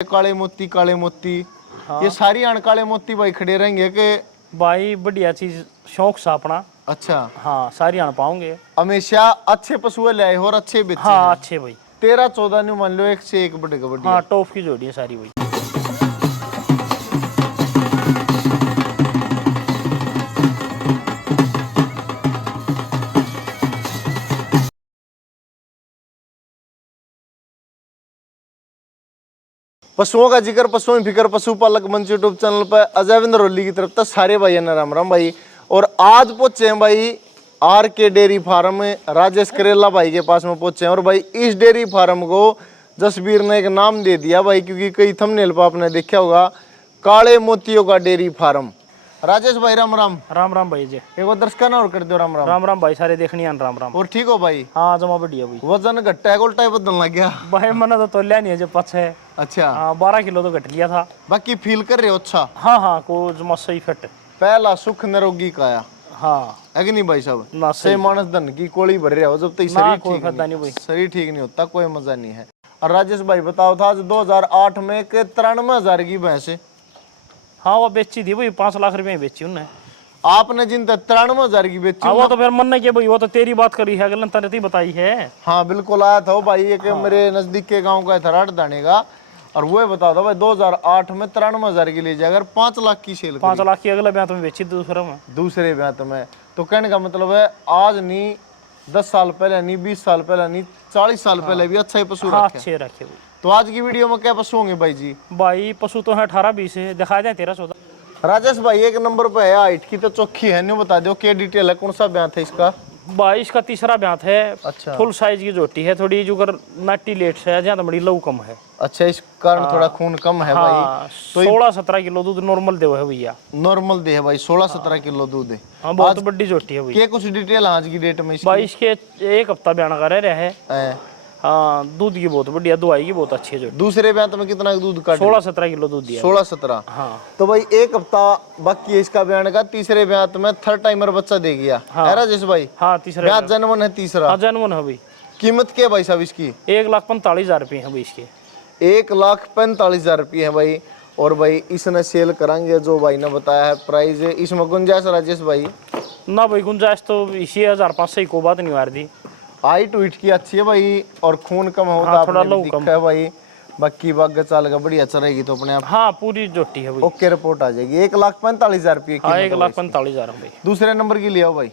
काले मोती हाँ। ये सारी अणकाले मोती भाई खड़े रहेंगे कि भाई बढ़िया चीज शौक सा अपना। अच्छा हाँ सारी आन पाओगे हमेशा अच्छे पशु ले आए और अच्छे बेचे हाँ हैं। अच्छे भाई 13-14 न्यू मान लो एक से एक बड़े बढ़िया। हाँ टॉप की जोड़ी है सारी भाई। पशुओं का जिक्र पशुओं में फिक्र पशुपालक मंच यूट्यूब चैनल पर अजयविंद्र रोली की तरफ तक सारे भाई ने राम राम भाई। और आज पहुंचे हैं भाई आर के डेयरी फार्म में राजेश करेला भाई के पास में पहुंचे हैं। और भाई इस डेयरी फार्म को जसबीर ने एक नाम दे दिया भाई, क्योंकि कई थंबनेल पर आपने देखा होगा काले मोतियों का डेयरी फार्म। राजेश भाई राम राम। राम राम भाई जी। एक बार दर्शक ना और कर दो राम राम। राम राम भाई सारे देखनी आन राम राम। और ठीक हो भाई? हाँ जमा बढ़िया भाई। वजन घटा है उल्टा बदलने लग गया भाई मैंने तो तोलिया नहीं है जो पछे। अच्छा हाँ 12 किलो तो घट लिया था। बाकी फील कर रहे हो? अच्छा हाँ हाँ को जमा सही फिट। पहला सुख निरोगी काया हाँ है कि नहीं भाई साहब? ना से मानस धन की कोड़ी भर रहा हो जब तक ना कोई फायदा नहीं भाई। शरीर ठीक नहीं होता कोई मजा नहीं है। और राजेश भाई बताओ था 2008 में के 93,000 की भैंस है। हाँ वो बेची थी भाई 5 लाख रुपए में बेची उन्हें। आपने जिन 93,000 की बेची वो तो फिर मन नहीं कि भाई वो तो तेरी बात करी है गलत तने बताई है। हाँ बिल्कुल आया था वो भाई एक मेरे नजदीक के गांव का था राट दाने का। और वो बताओ था भाई 2008 में 93,000 की ले जाए अगर 5 लाख की सेल 5 लाख की अगले ब्याह में बेची दूसरे ब्याह में। तो कहने का मतलब है आज नहीं 10 साल पहले नहीं 20 साल पहले नहीं 40 साल पहले भी अच्छा ही पशु हाँ रखे। अच्छे रखे भाई। तो आज की वीडियो में क्या पशु होंगे भाई जी? भाई पशु तो है 18-20 है, दिखा दे 13-14। राजेश भाई एक नंबर पे है हाइट की तो चौखी है, न्यू बता दो क्या डिटेल है, कौन सा ब्याह है इसका? भाई इसका तीसरा ब्याह है। अच्छा फुल साइज की जोटी है, थोड़ी जो कर नाटी लेट है जहाँ बड़ी लव कम है। अच्छा इस कारण थोड़ा खून कम है भाई। तो 16-17 किलो दूध नॉर्मल दे है भैया। नॉर्मल दे है भाई 16-17 किलो दूध है। हाँ बहुत बड़ी जोटी है भाई। क्या कुछ डिटेल आज की डेट में इसकी? भाई इसके 1 हफ्ता बयान कर रहे हैं। हाँ दूध की बहुत बढ़िया, दवाई की बहुत अच्छी है जो। दूसरे ब्याह में कितना दूध का? 16-17 किलो दूध दिया। 16-17। हाँ तो भाई 1 हफ्ता बाकी है इसका बयान का। तीसरे ब्याह में थर्ड टाइमर बच्चा दे गया है राजेश भाई? हाँ तीसरे ब्याह जन्मन है तीसरा। जन्मन है भाई। कीमत क्या भाई साहब इसकी? 1,45,000 रुपये है भाई इसके। 1,45,000 रुपये है भाई। और भाई इसने सेल कराएंगे जो भाई ने बताया है प्राइस है इसमें गुंजाइश राजेश भाई? ना भाई गुंजाइश तो इसी 1,500 को बात नहीं मार दी। हाइट उइट की अच्छी है भाई और खून कम होता है थोड़ा लो कम है भाई। बाकी बाग चाल का बढ़िया चलेगी तो अपने आप हाँ पूरी जोटी है भाई। ओके रिपोर्ट आ जाएगी। 1,45,000 रुपये की। 1,45,000 भाई। दूसरे नंबर की ले आओ भाई।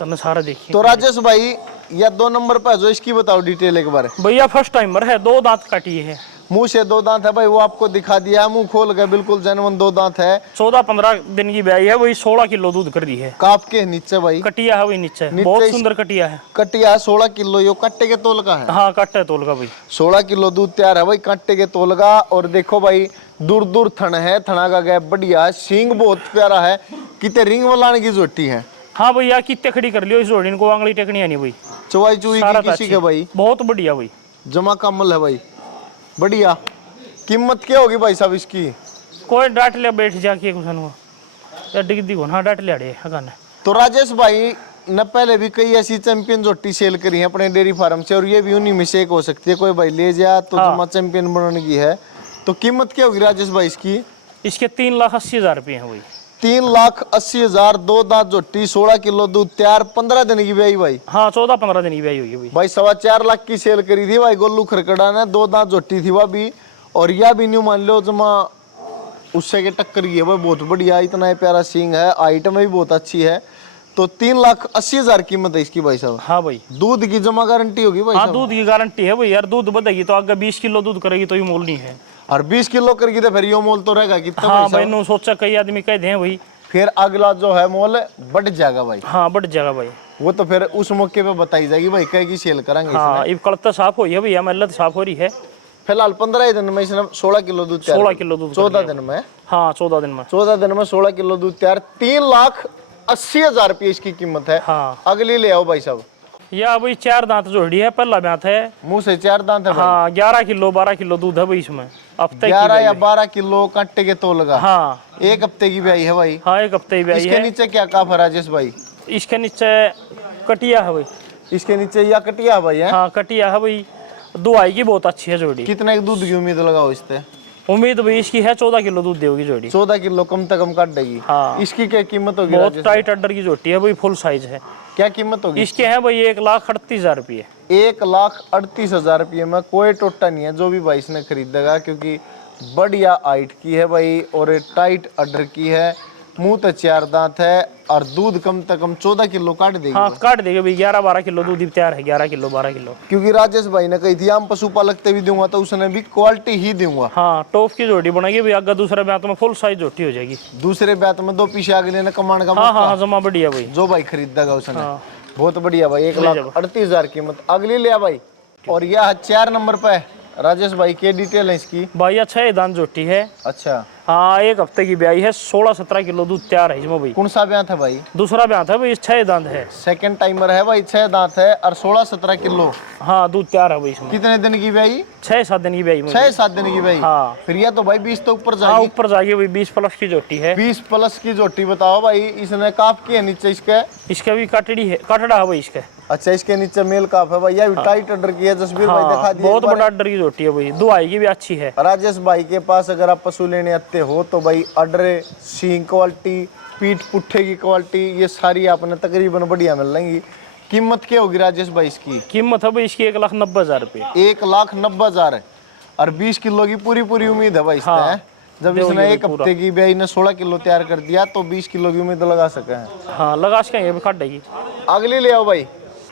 तुमने सारा देखिए तो राजेश भाई या 2 नंबर पर जो इसकी बताओ डिटेल एक बार। भैया फर्स्ट टाइमर है, 2 दांत काटी है। मुंह से 2 दांत है भाई, वो आपको दिखा दिया, मुंह खोल के बिल्कुल जेन्युइन 2 दांत है। 14-15 दिन की ब्याई है, वही 16 किलो दूध कर दी है। काप के नीचे भाई कटिया है वही नीचे बहुत सुंदर कटिया है। कटिया 16 किलो यो कट्टे के तोल का है। हाँ कट्टे तोल का भाई 16 किलो दूध तैयार है भाई कट्टे के तोल का। और देखो भाई दूर दूर थन है, थना का गैप बढ़िया है, सींग बहुत प्यारा है, कितने रिंग वालाने की जोटी है। हाँ भैया कितने खड़ी कर लियो इस जोड़ी को, आंगली टेकनी नहीं भाई। चुवाई चुई की किसी के भाई बहुत बढ़िया भाई, जमा कमल है भाई बढ़िया। कीमत क्या होगी भाई साहब इसकी? कोई डांट ले बैठ जाके कुछ या डिग्गी को ना डांट ले अड़े हगाने। तो राजेश भाई न पहले भी कई ऐसी चैंपियन जोटी सेल करी है अपने डेयरी फार्म से और ये भी उन्हीं में से एक हो सकती है। कोई भाई ले जा तो जमा चैंपियन बनने की है। तो कीमत क्या होगी राजेश भाई इसकी? इसके 3,80,000 रुपये है भाई। 3,80,000 2 दांत जोटी 16 किलो दूध तैयार 15 दिन की ब्याई भाई। हाँ 14-15 दिन की ब्याई हुई भाई। 4.25 लाख की सेल करी थी भाई गोलू खरकड़ा ने। 2 दांत जोटी थी वह भी और यह भी न्यू मान लो जमा उससे के टक्कर की है भाई, बहुत बढ़िया। इतना प्यारा सींग है, आइटम भी बहुत अच्छी है। तो 3,80,000 कीमत है इसकी भाई साहब। हाँ भाई दूध की जमा गारंटी होगी भाई? हाँ दूध की गारंटी है भाई यार, दूध बढ़ेगी तो आगे 20 किलो दूध करेगी तो ये मोल नहीं है। और 20 किलो करगी तो फिर यो मोल तो रहेगा कितना? हाँ भाई नो सोचा कई आदमी कह दे भाई फिर अगला जो है मोल बढ़ जाएगा भाई। हाँ बढ़ जाएगा भाई, वो तो फिर उस मौके पे बताई जाएगी भाई कह की सेल करेंगे। हाँ ये कड़ता साफ हो है भैया, मेहनत साफ हो रही है। फिलहाल 15 दिन में इसने 16 किलो दूध तैयार। 16 किलो दूध 14 दिन में। हाँ 14 दिन में 16 किलो दूध तैयार। 3,80,000 रुपये इसकी कीमत है। हाँ अगली ले आओ भाई साहब। या भाई 4 दांत जोड़ी है, पहला दांत है मुंह से 4 दांत है भाई। हाँ 11 किलो 12 किलो दूध है भाई इसमें। हफ्ते 11 या 12 किलो कांटे के तोल का। हाँ 1 हफ्ते की ब्याई है भाई। हाँ 1 हफ्ते की ब्याई इसके है। नीचे क्या काफ है राजेश भाई? इसके नीचे कटिया है भाई। इसके नीचे या कटिया भाई है? हाँ कटिया है भाई, दुआई की बहुत अच्छी है जोड़ी। कितना दूध की उम्मीद लगाओ इससे? उम्मीद भाई इसकी है 14 किलो दूध देगी जोड़ी। 14 किलो कम से कम काट देगी। हाँ। इसकी क्या कीमत होगी? बहुत टाइट अड्डर की जोटी है भाई, फुल साइज है। क्या कीमत होगी इसके हैं भाई 1,38,000 रुपये। 1,38,000 रुपये में कोई टोटा नहीं है जो भी भाई इसने खरीदेगा, क्योंकि बढ़िया हाइट की है भाई और टाइट अड्डर की है, मुंह तो 4 दांत है और दूध कम से कम 14 किलो काट देगी। हाँ काट देगी भाई, 11-12 किलो दूध तैयार है, 11 किलो 12 किलो। क्योंकि राजेश भाई ने कही थी हम पशुपालक भी दूंगा तो उसने भी क्वालिटी ही दूंगा। हाँ टॉप की जोड़ी बनेगी भाई, आगे दूसरे ब्याह में फुल साइज जोटी हो जाएगी। दूसरे ब्याह में 2 पीछे आगे लेने कमाने का हाँ हाँ जमा बढ़िया भाई, जो भाई खरीदेगा उसने। हाँ। बहुत बढ़िया भाई, 1,38,000 कीमत। अगली लिया भाई, और यह 4 नंबर पे राजेश भाई के डिटेल है इसकी। भाई अच्छा ये दान जोटी है। अच्छा हाँ 1 हफ्ते की ब्याई है, 16-17 किलो दूध तैयार है इसमें भाई। कौन सा ब्याह था भाई? दूसरा ब्याह था भाई, 6 दांत है। सेकंड टाइमर है भाई, 6 दांत है और 16-17 किलो। हाँ दूध तैयार है भाई इसमें। कितने दिन की ब्याई? 6-7 दिन की ब्याई में। 6-7 दिन की ब्याई। हाँ फिर यह तो भाई 20 तो ऊपर हाँ जाएगी। ऊपर जाएगी भाई, 20 प्लस की जोटी है। 20 प्लस की जोटी। बताओ भाई, इसने काफ की है नीचे इसके? इसका भी कटड़ी है, कटड़ा है भाई इसका। अच्छा, इसके नीचे मेल काफ है भाई, यह भी टाइट अड्डर की है। जसबीर भाई दिखा हाँ दिया बहुत बड़ा अड्डर की जोटी है भाई, दुआई की भी अच्छी है। राजेश भाई के पास अगर आप पशु लेने आते हो तो भाई अड्डर, सींग क्वालिटी, पीठ पुट्ठे की क्वालिटी, ये सारी आपने तकरीबन बढ़िया मिल लेंगी। कीमत क्या होगी राजेश भाई इसकी? कीमत है भाई इसकी 1,90,000 रुपये। 1,90,000 और 20 किलो की पूरी उम्मीद है भाई इसने। हाँ। जब इसने 1 हफ्ते की ब्याई ने 16 किलो तैयार कर दिया तो 20 किलो की उम्मीद लगा सके हैं। हाँ लगा सकेंगे अभी, काट देगी। अगली ले आओ भाई।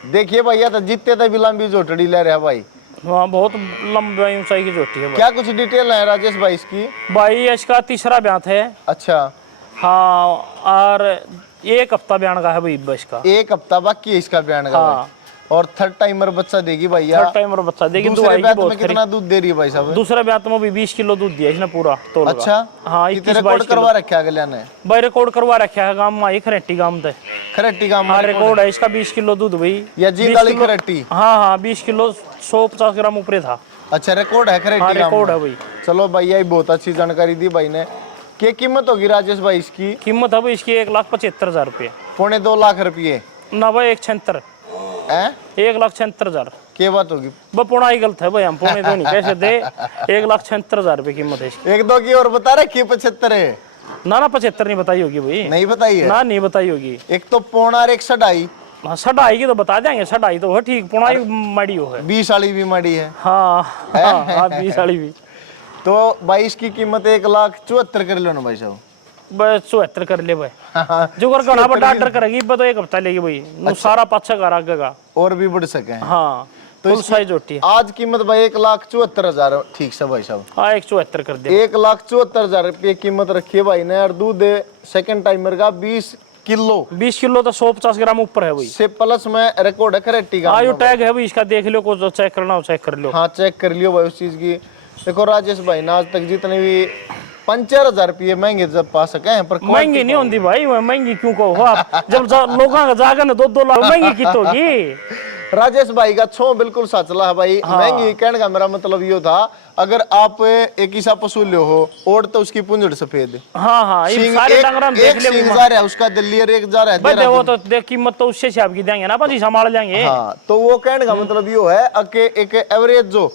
देखिए भैया तो जीतते थे भी लंबी जोटड़ी ले रहे हैं भाई। हाँ बहुत लंबी ऊंचाई की जोटी है भाई। क्या कुछ डिटेल है राजेश भाई इसकी? भाई इसका तीसरा ब्याह है। अच्छा। हाँ और 1 हफ्ता ब्यान का है भाई इसका। 1 हफ्ता बाकी है इसका बयान का। हाँ। और थर्ड टाइमर बच्चा देगी भैया। थर्ड टाइमर बच्चा देगी। दूसरे दुआई की ब्याह बहुत में कितना दूध दे रही है भाई साहब? दूसरे ब्याह में भी 20 किलो दूध दिया इसने पूरा तो। अच्छा। हाँ कितने रिकॉर्ड करवा रखा अगले ने? भाई रिकॉर्ड करवा रखा है गांव में, खरेटी गांव में। खरेटी गांव हाँ में रिकॉर्ड है इसका 20 किलो दूध भाई। या जींद वाली खरेटी? हाँ हाँ 20 किलो 150 ग्राम ऊपर था। अच्छा रिकॉर्ड है खरेटी हाँ गांव रिकॉर्ड में। है भाई। चलो भैया बहुत अच्छी जानकारी दी भाई ने। क्या कीमत होगी राजेश भाई इसकी? कीमत है भाई इसकी 1,75,000 रुपये। 2.25 लाख रुपये ना भाई 1,76,000 है। 1,76,000 क्या बात होगी? पौना ही गलत है भाई, हम पौने तो नहीं कैसे दे। 1,76,000 रुपये कीमत है इसकी। 1-2 की और बता रखी 75 है? ना 75 नहीं बताई होगी भाई। नहीं बताई है ना नहीं बताई होगी। एक तो पौना और एक 2.5। हाँ 2.5 की तो बता देंगे, 2.5 तो है ठीक, पौना ही माड़ी हो है। 20 वाली भी मड़ी है। हाँ हाँ 20 वाली भी। तो भाई इसकी कीमत 1,74,000 कर लो ना भाई साहब। बस 74 कर ले भाई। जो कर घना बड़ा ऑर्डर करेगी तो 1 हफ्ता लेगी भाई। सारा पाछा का आगे का और भी बढ़ सके हैं। हाँ तो फुल साइज होती है। आज कीमत भाई 1,74,000 ठीक से भाई साहब। हाँ 174 कर दे। 1,74,000 रुपये कीमत रखी है भाई ने। और दूध सेकंड टाइमर का 20 किलो 20 किलो तो 150 ग्राम ऊपर है भाई। से प्लस में रिकॉर्ड है खरेटी का। हाँ यो टैग है भाई इसका, देख लो को चेक करना हो चेक कर लो। हाँ चेक कर लियो भाई उस चीज की। देखो राजेश भाई ने आज तक जितने भी 5,000 रुपये महंगे जब पा सके हैं, पर महंगी नहीं होती भाई। महंगी क्यों कहो आप? जब लोगों का जागा ना 2-2 लाख महंगी की तो होगी। राजेश भाई का छो बिल्कुल सचला है भाई। महंगी कहने का मेरा मतलब ये था, अगर आप एक ही सा पशु लो हो और तो उसकी पुंजड़ सफेद। हाँ हाँ ये सारे डंगरा देख ले सींग जा रहा है उसका, दिल्ली एक जा रहा है। भाई वो तो देख कीमत तो उससे से आपकी देंगे ना, पची संभाल लेंगे। हाँ तो वो कहने का मतलब ये है कि एक एवरेज जो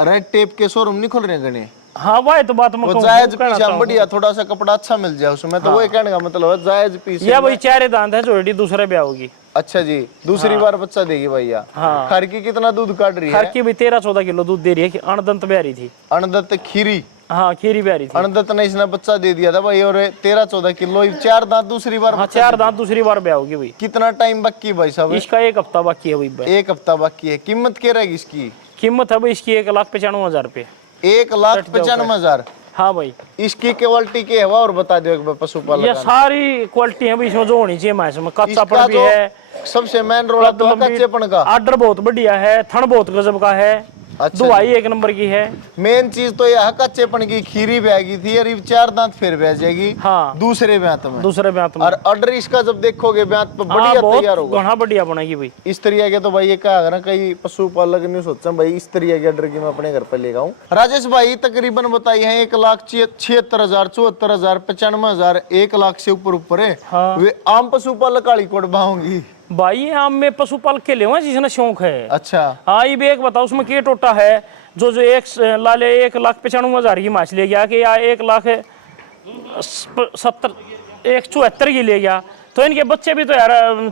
रेड टेप के शोरूम नहीं खोल रहे गणे। हाँ भाई तो बात मैं वो जायज पीस है बढ़िया, थोड़ा सा कपड़ा अच्छा मिल जाए उसमें। तो वो कहने का मतलब है जायज पीस। या भाई 4 दांत है जोड़ी, दूसरे ब्याह होगी। अच्छा जी, दूसरी बार बच्चा देगी भैया। हाँ। खर की कितना दूध काट रही है? खर की भी 13-14 किलो दूध दे रही है। अणदंत ब्यारी थी। अणदत्त खीरी। हाँ खीरी ब्यारी थी। अणदत्त ने इसने बच्चा दे दिया था भाई, और 13-14 किलो 4 दांत दूसरी बार। हाँ 4 दांत दूसरी बार ब्याह होगी भाई। कितना टाइम बाकी भाई साहब? इसका 1 हफ्ता बाकी है भाई। 1 हफ्ता बाकी है। कीमत क्या रहेगी इसकी? कीमत है भाई इसकी 1,95,000 रुपये। 1,95,000। हाँ भाई इसकी क्वालिटी क्या है और बता दो एक बार पशुपालक। ये सारी क्वालिटी है भाई इसमें जो होनी चाहिए माइस में। कच्चापन इसका भी जो है। सबसे मेन रोल तो कच्चेपन का। आर्डर बहुत बढ़िया है, थन बहुत गजब का है। अच्छा दुआई 1 नंबर की है। मेन चीज तो यह कच्चेपन की। खीरी ब्यागी थी और 4 दांत फिर ब्याह जाएगी। हाँ दूसरे ब्यात में। दूसरे ब्याह में। और ऑर्डर इसका जब देखोगे ब्यात पे बढ़िया तैयार होगा। घना बढ़िया बनेगी भाई। इस तरीके के तो भाई ये क्या ना, कई पशुपालक नहीं सोचा भाई इस तरीके के ऑर्डर की मैं अपने घर पे ले आऊं। राजेश भाई तकरीबन बताई है 1,76,000, 74,000, 95,000, 1 लाख से ऊपर है। हाँ। वे आम पशुपालक काली कोट बाहोंगी भाई आम में पशुपालक के लिए जिसने शौक है। अच्छा हाँ ये भी एक बताओ उसमें क्या टोटा है। जो जो एक लाले 1,95,000 की माछ ले गया कि या 1,70,174 की ले गया, तो इनके बच्चे भी तो यार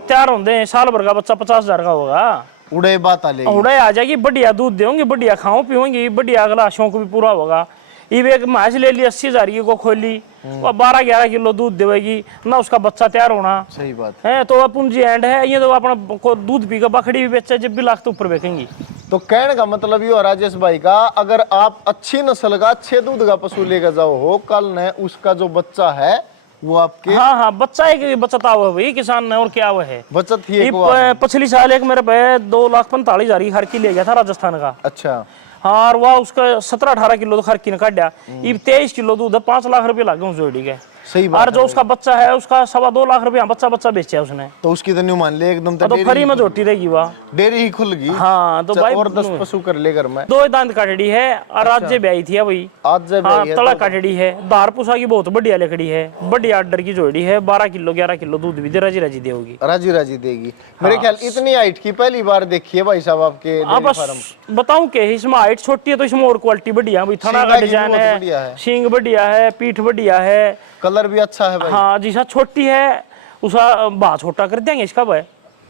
तैयार होते हैं। साल भर का बच्चा 50,000 का होगा, उड़े बात आ लेगी। उड़े आ जाएगी, बढ़िया दूध देंगे, बढ़िया खाओ पियोगी, बढ़िया अगला शौक भी पूरा होगा। ये एक माछ ले ली 80,000 की को खोली, वो 12-11 किलो दूध देगी ना, उसका बच्चा तैयार होना। सही बात है तो पूंजी एंड है ये, तो अपना को दूध पी कर बकरी भी बेचे, जब भी लाख तो ऊपर बेचेंगी। तो कहने का मतलब ये हो राजेश भाई का, अगर आप अच्छी नस्ल का अच्छे दूध का पशु लेकर जाओ हो, कल ने उसका जो बच्चा है वो आपके हाँ, बच्चा है, बचत हुआ है भाई किसान ने, और क्या हुआ है बचत ही पिछली साल एक मेरे पे 2,45,000 की खरकी ले गया था राजस्थान का। अच्छा। हाँ, और वह उसका 17-18 किलो तो खरकी ने काट दिया। ये 23 किलो दूध है, 5 लाख रुपए लग गए उस जोड़ी के। सही बात। और जो उसका बच्चा है उसका 2.25 लाख रुपया बच्चा बेचा उसने, तो उसकी तो न्यू मान ले एकदम तो फ्री में झोटी रहेगी वह, डेयरी ही खुल गई। हाँ तो भाई और 10 पशु कर ले घर में। 2 दांत काटड़ी है और आज जे ब्याई थी भाई, आज जब हाँ तला काटड़ी है, धार पूसा की बहुत बढ़िया लकड़ी है, बढ़िया आर्डर की जोड़ी है, 12 किलो 11 किलो दूध भी राजी राजी देगी, राजी राजी देगी। मेरे ख्याल इतनी हाइट की पहली बार देखी है भाई साहब आपके डेयरी फार्म। बताऊं के इसमें हाइट छोटी है तो इसमें और क्वालिटी बढ़िया है, थना का डिजाइन है, सींग बढ़िया है, पीठ बढ़िया है, कलर भी अच्छा है भाई। हाँ जी, छोटी है उसका भाव छोटा कर देंगे इसका भाई।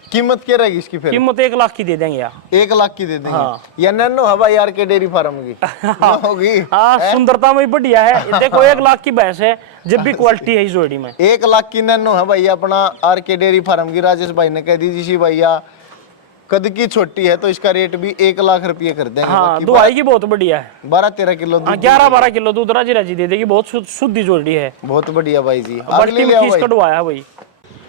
कीमत क्या रहेगी इसकी फिर? कीमत 1 लाख की दे देंगे यार। 1 लाख की दे देंगे। हाँ। या नैनो है भाई यार के डेयरी फार्म की होगी। हाँ, सुंदरता में बढ़िया है, देखो 1 लाख की भैंस है, जब भी क्वालिटी है इस जोड़ी में। 1 लाख की नैनो है भाई अपना आर के डेयरी फार्म की। राजेश भाई ने कह दी जी भैया कद की छोटी है तो इसका रेट भी 1 लाख रुपये कर देंगे। हाँ, दुआई की बहुत बढ़िया है, 12-13 किलो दूध, 11-12 किलो दूध राजी राजी दे देगी, बहुत शुद्ध जोड़ी है, बहुत बढ़िया भाई जी। बल्टी में खींच कटवाया भाई।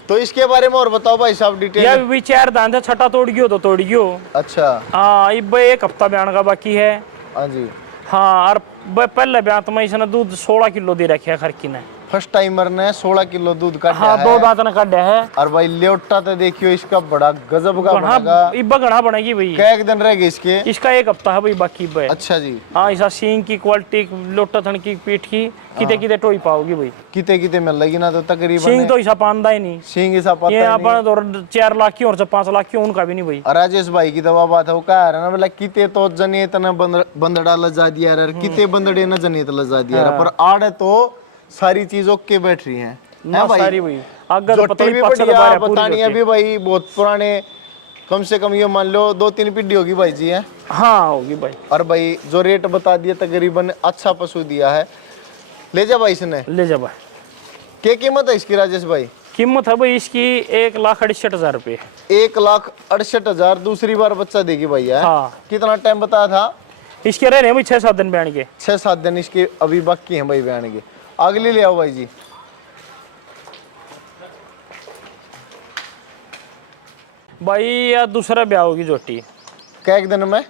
तो इसके बारे में और बताओ भाई साहब डिटेल। यह भी 4 दांत है, छठा तोड़ गयो तो तोड़ गयो। अच्छा। हाँ, ये 1 हफ्ता बयान का बाकी है। हाँ जी। हाँ, और पहले ब्यात में इसने दूध 16 किलो दे रखे है खरकी ने। फर्स्ट टाइमर ने 16 किलो दूध काटा हाँ, है। 2 दांत ने काटा है। और भाई लेवटा तो देखियो इसका बड़ा गजब का बनेगा। इब्बा घना बनेगी भाई। क्या दिन रहेगी इसके? इसका 1 हफ्ता है भाई बाकी भाई। अच्छा जी। हाँ, ऐसा सींग की क्वालिटी, लोटा थन की, पीठ की किते किते टोई पाओगी भाई, किते किते मिल लगी ना, तो तकरीबन सींग तो ऐसा पांदा ही नहीं, सींग ऐसा पता ये ही नहीं। अपन तो 4 लाख की और 5 लाख की उनका भी नहीं भाई। राजेश भाई की दवा बात है वो क्या है ना, मतलब किते तो जनियत न बंदड़ा लजा दिया रे, किते बंदड़े न जनियत लजा दिया रे, पर आड़े तो सारी चीजों के बैठ रही हैं ना सारी भाई। आगे तो पता भी नहीं पछड़ बढ़िया, बारे बतानिया भी भाई बहुत पुराने, कम से कम ये मान लो 2-3 पीढ़ी होगी भाई जी है। हाँ होगी भाई। और भाई जो रेट बता दिया तकरीबन अच्छा पशु दिया है। ले जा भाई इसने, ले जा भाई। क्या कीमत है इसकी राजेश भाई? कीमत है भाई इसकी 1,68,000 रुपये। 1,68,000 दूसरी बार बच्चा देगी भैया। हाँ। कितना टाइम बताया था इसके रह रहे भाई 6-7 दिन बयान के। 6-7 दिन इसके अभी बाकी हैं भाई बयान के। अगली ले आओ भाई जी। भाई या दूसरा ब्याह होगी जोटी, क्या एक दिन में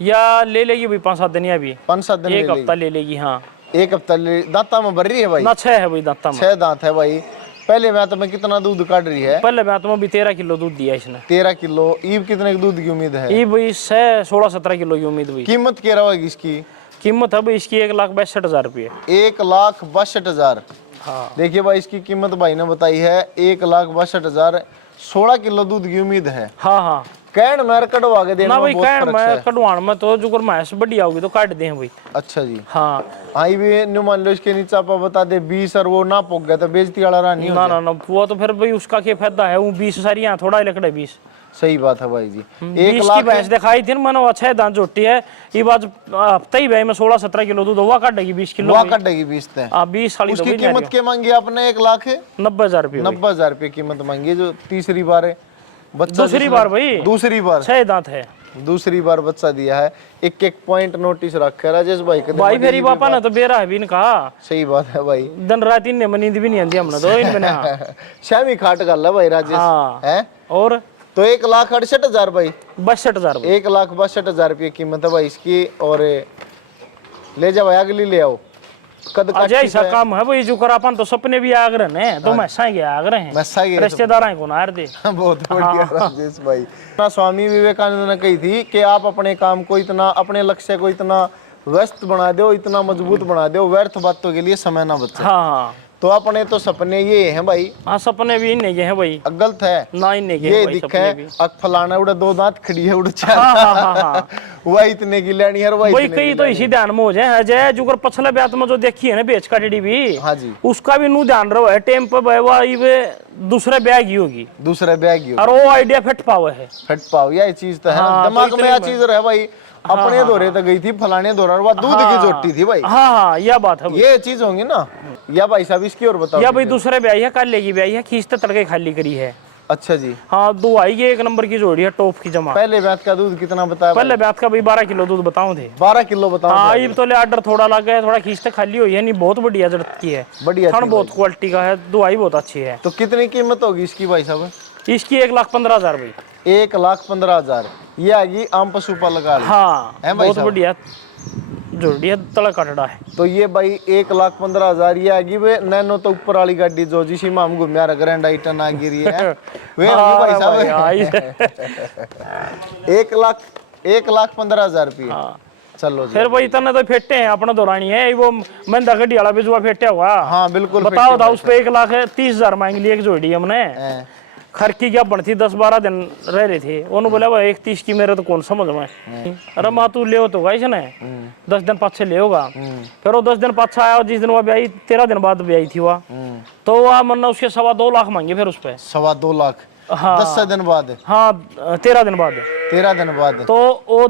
या ले लेगी भाई 5-7 दिन, या भी 5-7 दिन 1 हफ्ता ले लेगी। हाँ, 1 हफ्ता ले। दांता में भर रही है भाई ना 6 है भाई दांता में। 6 दांत है भाई। पहले ब्याह में कितना दूध काट रही है? पहले ब्याह में भी 13 किलो दूध दिया इसने। 13 किलो। ईब कितने के दूध की उम्मीद है? ये भाई 16-17 किलो की उम्मीद हुई। कीमत क्या रहेगी इसकी? कीमत है भाई इसकी 1,62,000 रुपये। 1,62,000। हाँ, देखिए भाई इसकी कीमत भाई ने बताई है 1,62,000। 16 किलो दूध की उम्मीद है। हाँ, हाँ कैन मेर कटवा के देना ना भाई, बहुत कैन फर्क में है। कटवान में तो जो मैस बढ़िया होगी तो काट दे भाई। अच्छा जी। हाँ, आई भी न्यू मान लो इसके नीचे आप बता दे 20 और वो ना पोक गया तो बेइज्जती वाला रानी हो ना जाए। ना ना, वो तो फिर भाई उसका क्या फायदा है, वो 20 सारी यहाँ थोड़ा ही लकड़े 20 सही बात है भाई जी। 20 1 की लाख भैंस दिखाई थी मैंने, अच्छा है दांत जोटी है। ये बात हफ्ता ही भाई में 16-17 किलो दूध हुआ काटेगी 20 किलो। वो कटेगी 20 ते। 20 साली उसकी कीमत क्या मांगी आपने? 90,000 रुपये। 1,90,000 रुपये कीमत मांगी जो तीसरी बार है बच्चा। दूसरी बार भाई, दूसरी बार 6 दांत है। दूसरी बार बच्चा दिया है। एक पॉइंट नोटिस रखा है राजेश भाई के भाई फेरी पापा ने तो बेरा है भी इनका। सही बात है भाई। दिन रात इन नींद भी नहीं आती हमने तो इन बने। शामी खाट गल है भाई राजेश। हाँ। है और तो 1,68,000 भाई। 62,000 1,62,000 रुपये कीमत है भाई इसकी। और ले जा भाई अगली ले आओ। कद अजय ऐसा काम है भाई जो करापन तो सपने भी आगरह है तो मैं साई गया आगरह हैं रिश्तेदार को ना दे। बहुत बढ़िया राजेश भाई। ना स्वामी विवेकानंद ने कही थी कि आप अपने काम को इतना, अपने लक्ष्य को इतना व्यस्त बना दो, इतना मजबूत बना दो, व्यर्थ बातों के लिए समय ना बचे। हाँ, तो अपने तो सपने ये हैं भाई, हाँ सपने भी इन्हें के हैं भाई, गलत है ना इन्हें के ये हैं भाई दिखा सपने है भी। अक फलाना उड़ा दो दांत खड़ी है उड़ चार हाँ। वह इतने की लेनी है और वह भाई इतने कई की तो लेनी इसी ध्यान में हो जाए अजय जुगर पछले ब्यात में जो देखी है ना बेच काटड़ी भी, है। हाँ जी, उसका भी नू ध्यान रहो है टेम पे भाई ये दूसरे बैग ही होगी दूसरे बैग ही और वो आइडिया फिट पावे है। फट पाओ यह चीज तो है ना, हाँ, दिमाग तो में इतनी यह चीज रहे भाई, अपने दौरे तक गई थी फलाने दौरा और वह दूध की जोटी थी भाई, हाँ हाँ यह बात है भाई। ये चीज होंगी ना। या भाई साहब इसकी और बताओ। या भाई दूसरे ब्याई है काले की ब्याई है, खींचते तड़के खाली करी है। अच्छा जी, हाँ दो आई एक नंबर की जोड़ी है टॉप की जमा। पहले बैत का दूध कितना बताया? पहले ब्यात का भाई 12 किलो दूध बताऊं थे। 12 किलो बताओ। हाँ ये तो ले ऑर्डर थोड़ा लग गया, थोड़ा खींचते खाली हुई है, नहीं बहुत बढ़िया जरूरत की है, बढ़िया थन थी बहुत भाई। क्वालिटी का है, दुआई बहुत अच्छी है। तो कितनी कीमत होगी इसकी भाई साहब? इसकी 1,15,000 भाई। 1,15,000 ये आएगी आम पशु पालक वाली। हाँ है भाई बहुत साहब? बढ़िया जोड़ी है, तड़ा कटड़ा है। तो ये भाई 1,15,000 ये आएगी वे नैनो तो ऊपर वाली गाड़ी जो जिसी में हम घूमिया ग्रैंड आइटन आ गिरी है वे होगी भाई साहब। 1,15,000 रुपये। हाँ। चलो जी, फिर भाई इतने तो फेटे हैं अपना दौरानी है वो मंदा गड्डी वाला बिजुआ फेटे हुआ। हाँ बिल्कुल बताओ था उस पे 1,30,000 मांग ली एक जोड़ी हमने। हैं। खरकी क्या बनती 10-12 दिन रह रहे थे, उन्होंने बोला भाई 1,30 की मेरे तो कौन समझ में। अरे माँ तू ले तो गाइस ने 10 दिन पाछे ले होगा। फिर वो 10 दिन पाछा आया, जिस दिन वो ब्याई 13 दिन बाद ब्याई थी वह, तो वह मन्ना उसके 2.25 लाख मांगे फिर उस पे। 2.25 लाख। हाँ 10 दिन बाद? हाँ 13 दिन बाद। 13 दिन बाद तो वो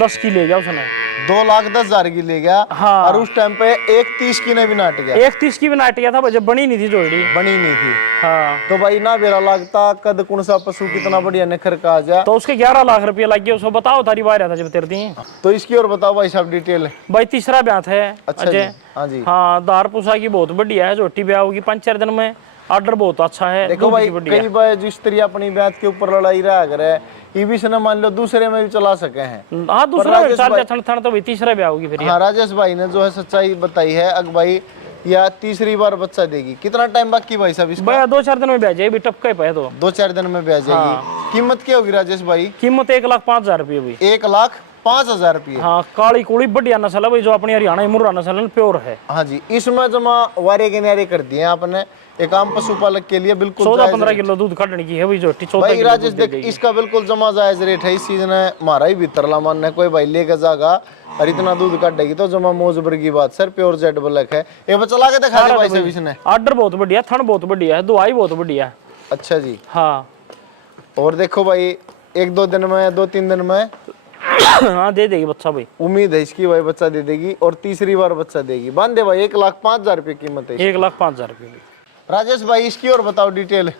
10 की ले गया उसने। 2,10,000 की ले गया। हाँ। और उस टाइम पे 1,30 की ने भी नाट गया, 1,30 की भी नाट गया था, जब बनी नहीं थी जोड़ी। बनी नहीं थी। हाँ तो भाई ना बेरा लगता कद कौन सा पशु कितना बढ़िया निखर का आ जा। तो उसके 11 लाख रुपये लग गए। उसको बताओ तारी बार था जब तेरे दी। तो इसकी और बताओ भाई साहब डिटेल। भाई तीसरा ब्याह है अच्छा जी, अजय। हाँ जी। हाँ दार पूसा की बहुत बढ़िया है, झोटी ब्याह होगी 5-4 दिन में, ऑर्डर बहुत अच्छा है। देखो दूध भाई की बढ़िया। कई बार जिस तरह अपनी बात के ऊपर लड़ाई रहा करे ये भी से न मान लो दूसरे में भी चला सके हैं। हाँ दूसरा राजेश चाल भाई- थन थन तो भाई तीसरा ब्याह होगी फिर। हाँ राजेश भाई ने जो है सच्चाई बताई है अग भाई, या तीसरी बार बच्चा देगी। कितना टाइम बाकी भाई साहब इसका? भाई 2-4 दिन में ब्याह जाएगी, टपका पे तो 2-4 दिन में ब्याह जाएगी। कीमत क्या होगी राजेश भाई? कीमत 1,05,000 रुपये भाई। 1,05,000 रुपये। हाँ काली कुड़ी बढ़िया नस्ल है भाई, जो अपनी हरियाणा मुर्रा नस्ल है प्योर है। हाँ जी, इसमें जमा वारे के नारे कर दिए आपने, एक आम पशुपालक के लिए बिल्कुल 14-15 किलो दूध काटने की है भाई जोटी। 14 भाई किलो राजेश दूध देख देगी। इसका बिल्कुल जमा जायज रेट है। इस सीजन है हमारा ही भीतरला मन है, कोई भाई लेके जागा और इतना दूध काटेगी तो जमा मौजबर की बात। सर प्योर जेड ब्लैक है। ये बच्चा ला के दिखा दे भाई साहब इसने। ऑर्डर बहुत बढ़िया, थन बहुत बढ़िया है, दुआई बहुत बढ़िया है। अच्छा जी, हाँ और देखो भाई 1-2 दिन में 2-3 दिन में हाँ दे देगी बच्चा भाई। उम्मीद है इसकी भाई बच्चा दे देगी और तीसरी बार बच्चा देगी। बांधे भाई 1,05,000 रुपये कीमत है। 1,05,000 रुपये। राजेश भाई इसकी और बताओ डिटेल।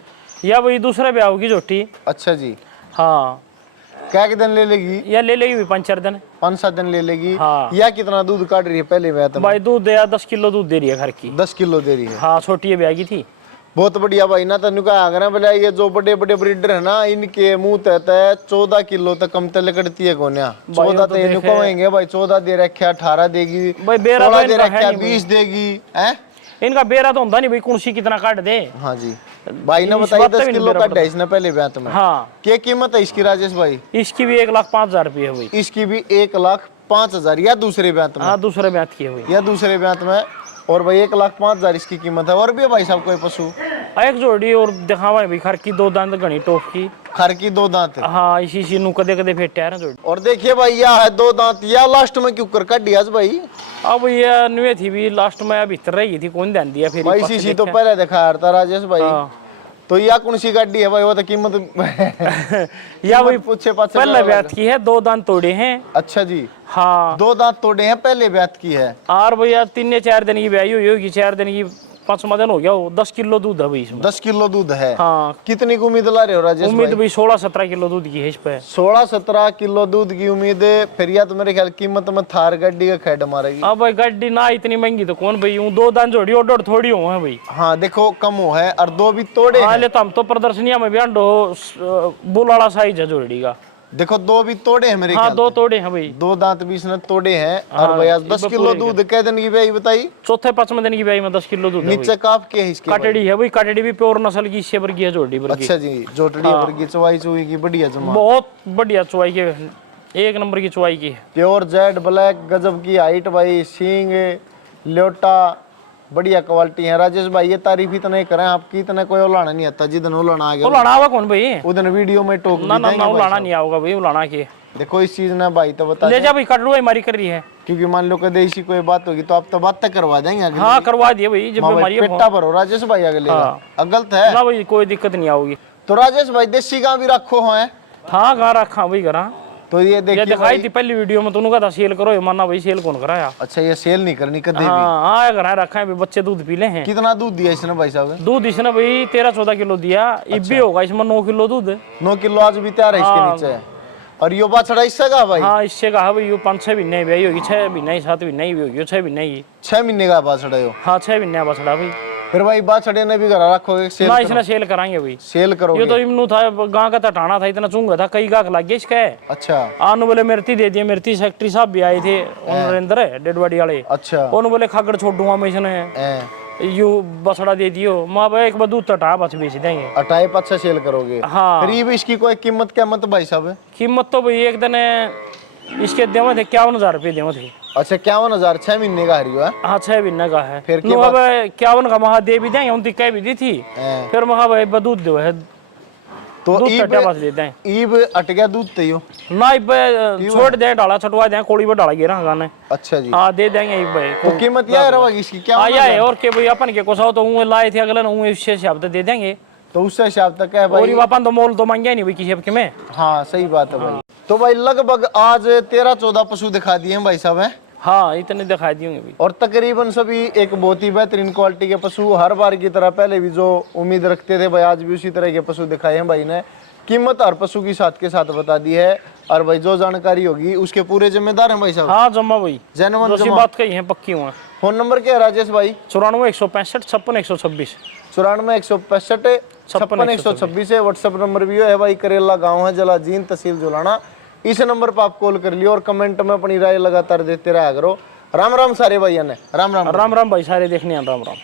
या भाई दूसरे ब्याह होगी जोटी। अच्छा जी, हाँ क्या के दिन ले लेगी? या ले लेगी 5-4 दिन। 5-7 दिन ले लेगी। हाँ। या कितना दूध काट रही है पहले ब्याह में? भाई दूध दे 10 किलो दूध दे रही है घर की। 10 किलो दे रही है। हाँ छोटी ब्याह की थी। बहुत बढ़िया भाई ना। तेन कहा अगर बोला ये जो बड़े बड़े ब्रीडर है ना इनके मुंह तहत है 14 किलो तक कम तले कटती है कोन्या। 14 तो इनको कहेंगे भाई 14 दे रखे 18 देगी भाई बेरा 16 तो दे इनका रखे है नहीं 20 देगी हैं। इनका बेरा तो होता नहीं भाई, कुर्सी कितना काट दे। हाँ जी भाई ने इस बताई बात 10 पे भी किलो नहीं का मेरा 2.5 ने पहले ब्याह में। हाँ क्या कीमत है इसकी राजेश भाई? इसकी भी 1,05,000 रुपये है भाई। इसकी भी 1,05,000 या दूसरे ब्याह में? हाँ दूसरे ब्याह की है भाई। या दूसरे ब्याह में। और भाई 1,05,000 इसकी कीमत है। और भी है भाई साहब कोई पशु? एक जोड़ी और दिखावा है भाई, खर की 2 दांत घनी टोप की। खर की 2 दांत। हाँ इसी नु कदे कदे फेटे है ना जोड़ी। और देखिए भाई यह है 2 दांत। या लास्ट में क्यों कर काट दिया भाई? अब ये नुए थी भी लास्ट में भीतर रही थी, कौन ध्यान दिया फिर। भाई सी तो पहले दिखा था राजेश भाई। हाँ। तो या कौन सी गाड़ी है भाई? वो तो कीमत या भाई पूछे पाछे पहले ब्यात की है, 2 दांत तोड़े हैं। अच्छा जी, हाँ 2 दांत तोड़े हैं, पहले ब्यात की है। और भैया 3-4 दिन की ब्याई हुई होगी, 4 दिन की 5वां दिन हो गया वो। 10 किलो दूध है भाई इसमें। 10 किलो दूध है। हाँ कितनी की उम्मीद ला रहे हो राजेश उम्मीद भाई? भाई 16-17 किलो दूध की है इस पे। 16-17 किलो दूध की उम्मीद है। फिर या तो मेरे ख्याल कीमत में थार गाड़ी का खेड मारेगी। अब भाई गाड़ी ना इतनी महंगी तो कौन भाई, 2 दान जोड़ी और थोड़ी हो है भाई। हाँ देखो कम हो है और 2 भी तोड़े हाँ हैं। ले तो हम तो प्रदर्शनिया में भी अंडो बुलाड़ा साइज है जोड़ी का। देखो 2 भी तोड़े हैं मेरे हाँ ख्याल। 2 तोड़े हैं भाई। 2 दांत भी इसने तोड़े हैं। और हाँ, भैया इस 10 पे किलो पूरे दूध कै दिन की ब्याई बताई? 4-5वें दिन की ब्याई में 10 किलो दूध है नीचे काफ के है इसके भाई? काटड़ी है भाई, काटड़ी भी प्योर नस्ल की इससे वर्गी है जोड़ी वर्गी। अच्छा जी, जोटड़ी वर्गी चवाई चुई की बढ़िया जमा। बहुत बढ़िया चुवाई के, 1 नंबर की चुवाई की है। प्योर जेड ब्लैक गजब की हाइट भाई, सींग ल्योटा बढ़िया क्वालिटी है। राजेश भाई ये तारीफ इतना ही करें आपकी, इतना कोई उलाना नहीं आता। जिधन उलाना आ गया उलाना आवा कौन भाई? उधन वीडियो में टोक ना ना ना उलाना नहीं आओगा भाई, उलाना के देखो इस चीज ने भाई तो बता ले जा भाई, कर लो हमारी कर रही है। क्योंकि मान लो कदे ऐसी कोई बात होगी तो आप तो बात तक करवा देंगे अगले हाँ करवा दिए भाई, जब हमारी पेटा भरो राजेश भाई अगले हाँ। गलत है ना भाई, कोई दिक्कत नहीं आओगी। तो राजेश भाई देसी गांव भी रखो है? हाँ गा रखा भाई घर। तो ये ये देखिए दिखाई थी पहली वीडियो में, तूने कहा था सेल करो, ये माना भाई सेल कौन कराया? अच्छा ये सेल नहीं करनी कदे भी? हाँ हाँ घर रखा है भाई, बच्चे दूध पी ले हैं। कितना दूध दिया इसने भाई साहब? दूध इसने भाई 13-14 किलो दिया। इब भी होगा इसमें 9 किलो दूध। 9 किलो आज भी तैयार है इसके नीचे। और यो बाछड़ा इससे का भाई? हाँ इससे कहा भाई, 5-6 महीने भी होगी, 6 महीने 7 महीने भी होगी, 6 महीने की। 6 महीने का बाछड़ा यो? हाँ 6 महीने बछड़ा भाई। फिर भाई बाछड़े ने भी घर रखोगे सेल? ना इसने सेल कराएंगे भाई। सेल करोगे? ये तो इमनू था गांव का तटाना था, इतना चूंगा था, कई गाक लग गया इसका। अच्छा आनु बोले मिर्ती दे दिए, मिर्ती सेक्रेटरी साहब भी आए थे नरेंद्र डेडवाड़ी वाले। अच्छा उन्होंने बोले खागड़ छोड़ दूंगा मैं इसने, यू बछड़ा दे दियो। माँ भाई एक बार दूध तटा बच बेच देंगे। अटाए अच्छा सेल करोगे? हाँ फिर ये इसकी कोई कीमत क्या मत भाई साहब? कीमत तो भाई एक दिन इसके देवे थे 51,000 रुपये देवे थे। अच्छा 51,000 6 महीने का हरियो है? हाँ 6 महीने का है। फिर नु अब 51 का महा दे भी देंगे, उनकी कह भी दी थी। फिर महा भाई दूध दो है, तो दूध ईब तटा बच देते हैं। ईब अट गया दूध तयो? ना इब छोड़ दे, डाला छटवा दे, कोड़ी पर डाला गिरा गाने। अच्छा जी हाँ दे देंगे एक भाई। तो कीमत यह रहेगी इसकी क्या? हाँ है और के भाई अपन के कोसा तो वो लाए थे अगले ना, उससे हिसाब दे देंगे। तो उससे हिसाब तक है भाई? और अपन तो मोल तो मांगे नहीं भाई किसी के में। हाँ सही बात है भाई। तो भाई लगभग आज 13-14 पशु दिखा दिए हैं भाई साहब हैं? हाँ इतने दिखाई दिए भाई। और तकरीबन सभी एक बहुत ही बेहतरीन क्वालिटी के पशु, हर बार की तरह पहले भी जो उम्मीद रखते थे भाई आज भी उसी तरह के पशु दिखाए हैं भाई ने। कीमत हर पशु की साथ के साथ बता दी है। और भाई जो जानकारी होगी उसके पूरे जिम्मेदार हैं भाई साहब? हाँ जम्मा भाई, जैनवन जो बात कही है पक्की हुआ। फोन नंबर क्या है राजेश भाई? 94-165-56-126। 94-165-56-126 है। व्हाट्सएप नंबर भी है भाई। करेला गांव है, जिला जींद, तहसील जुलाना। इस नंबर पर आप कॉल कर लियो और कमेंट में अपनी राय लगातार देते रहा करो। राम राम सारे भाइयों ने। राम राम। राम राम भाई सारे देखने हैं। राम राम।